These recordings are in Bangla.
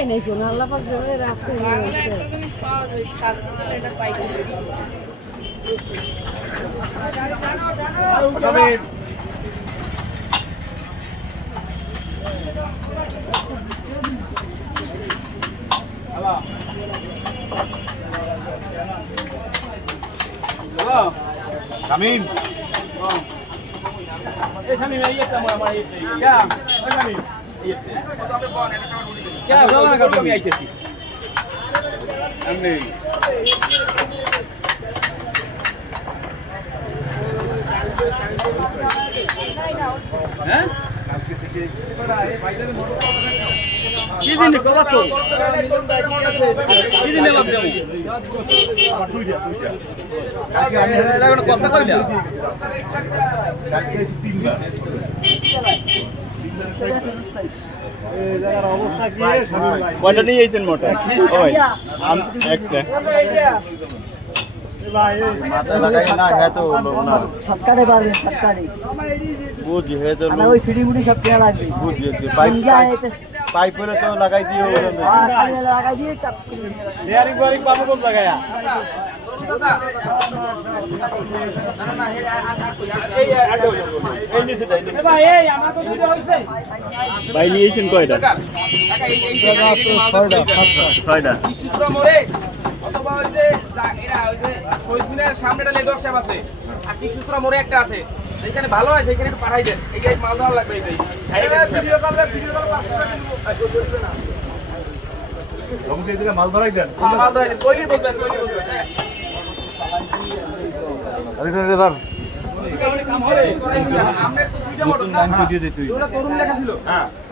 পাই নাই কোনো আল্লাহ পাক যেভাবে রাখতে বাংলা একটা জিনিস পাওয়া যায় সাধারণ এটা পাইকারি শামিম কি দিন কবা তো কি দিন আমি কথা কইলা কয়টা নিয়ে যাইছেন মোটা? ওই একটা মাথা লাগাই না হ্যাঁ তো না সৎকারে পারবেন সৎকারে বুঝি হে তো ওই ফিডি মুডি সব কেনা লাগবে বুঝি পাইপ পাইপ করে তো লাগাই দিও লাগাই দিয়ে চাপ করে বারিং পাবো কোন জায়গায় ভাই নিয়েছেন কয়টা ছয়টা শহীদ মিনারের সামনে একটা নেটওয়ার্ক সাহেব আছে আর কৃষ্ণচূড়া মোড়ে একটা আছে। যেখানে ভালো হয় সেখানে একটু পাঠাই দেন। এই যে মাল ভালো লাগবে এই যে। ভিডিও করলে ভিডিও করলে পাঁচশো টাকা আমাকে এদিকে মাল ধরাই দেন। মাল ধরে কইলে বলবেন কইলে বলবেন? হ্যাঁ। আরে রে ধর। আপনার তো দুইটা মোটর না তুই তরুণ লেখা ছিল। হ্যাঁ।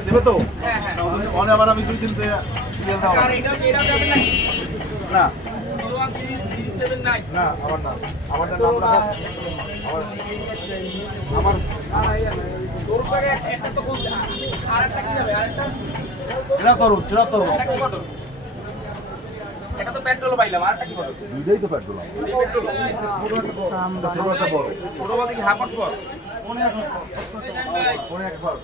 দেবে তো? অনেক আবার আমি দুই দিন না। না আমার না। আমার না আমার আমার তোর পারে এটা তো পেট্রোল পাইলাম আরেকটা কি করো দুইটাই তো পেট্রোল এই পেট্রোল ছোট একটা বড়। ছোট বলতে কি হাফ হর্স পাওয়ার পরে একবার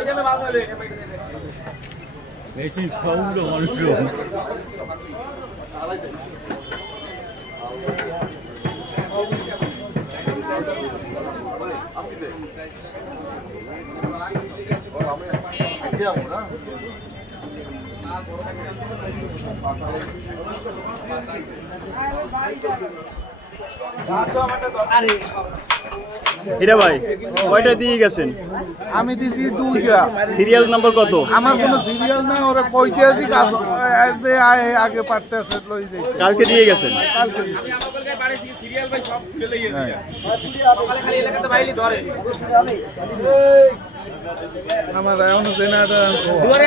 এখানে ভালো হলে মেশিন সাউন্ড মানুষ হীরা ভাই কয়টা দিয়ে গেছেন? আমি দিছি দুইটা। সিরিয়াল নাম্বার কত? আমার কোনো সিরিয়াল নাই ওরা কইতে আছি যে আয় আগে পারতে আছে লই যাই কালকে দিয়ে গেছেন? কালকে সিরিয়াল ভাই সব ফেলে গেছে সকালে খালি এলাকাতে বাইরে ধরে আমার এখনও জেনারেটর। দুয়ারে